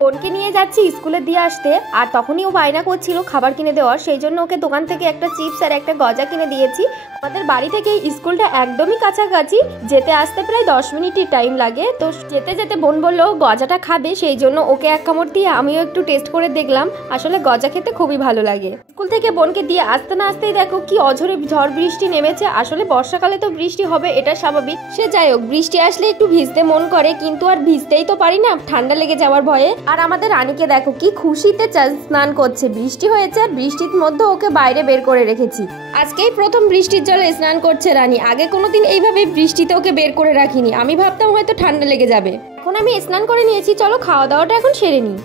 বোনকে নিয়ে যাচ্ছি স্কুলে দিয়ে আসতে, আর তখনই ও বায়না করছিল খাবার কিনে দেওয়ার, সেই জন্য ওকে দোকান থেকে একটা চিপস আর একটা গজা কিনে দিয়েছি। আমাদের বাড়ি থেকে স্কুলটা একদমই কাছাকাছি, যেতে আসতে প্রায় 10 মিনিটই টাইম লাগে। তো যেতে যেতে বোন বললো গজাটা খাবে, সেই জন্য ওকে এক কামড় দিয়ে আমিও একটু টেস্ট করে দেখলাম। আসলে গজা খেতে খুবই ভালো লাগে। স্কুল থেকে বোনকে দিয়ে আসতে না আসতেই দেখো কি অঝরে ঝড় বৃষ্টি নেমেছে। আসলে বর্ষাকালে তো বৃষ্টি হবে, এটা স্বাভাবিক। সে যাই হোক, বৃষ্টি আসলে একটু ভিজতে মন করে, কিন্তু আর ভিজতেই তো পারি না ঠান্ডা লেগে যাওয়ার ভয়ে। আর আমাদের রানীকে দেখো কি খুশিতে স্নান করছে, বৃষ্টি হয়েছে আর বৃষ্টির মধ্যে ওকে বাইরে বের করে রেখেছি। আজকেই প্রথম বৃষ্টির জলে স্নান করছে রানী, আগে কোনোদিন এইভাবে বৃষ্টিতে ওকে বের করে রাখিনি। আমি ভাবতাম হয়তো ঠান্ডা লেগে যাবে। এখন আমি স্নান করে নিয়েছি, চলো খাওয়া দাওয়াটা এখন সেরে নিই।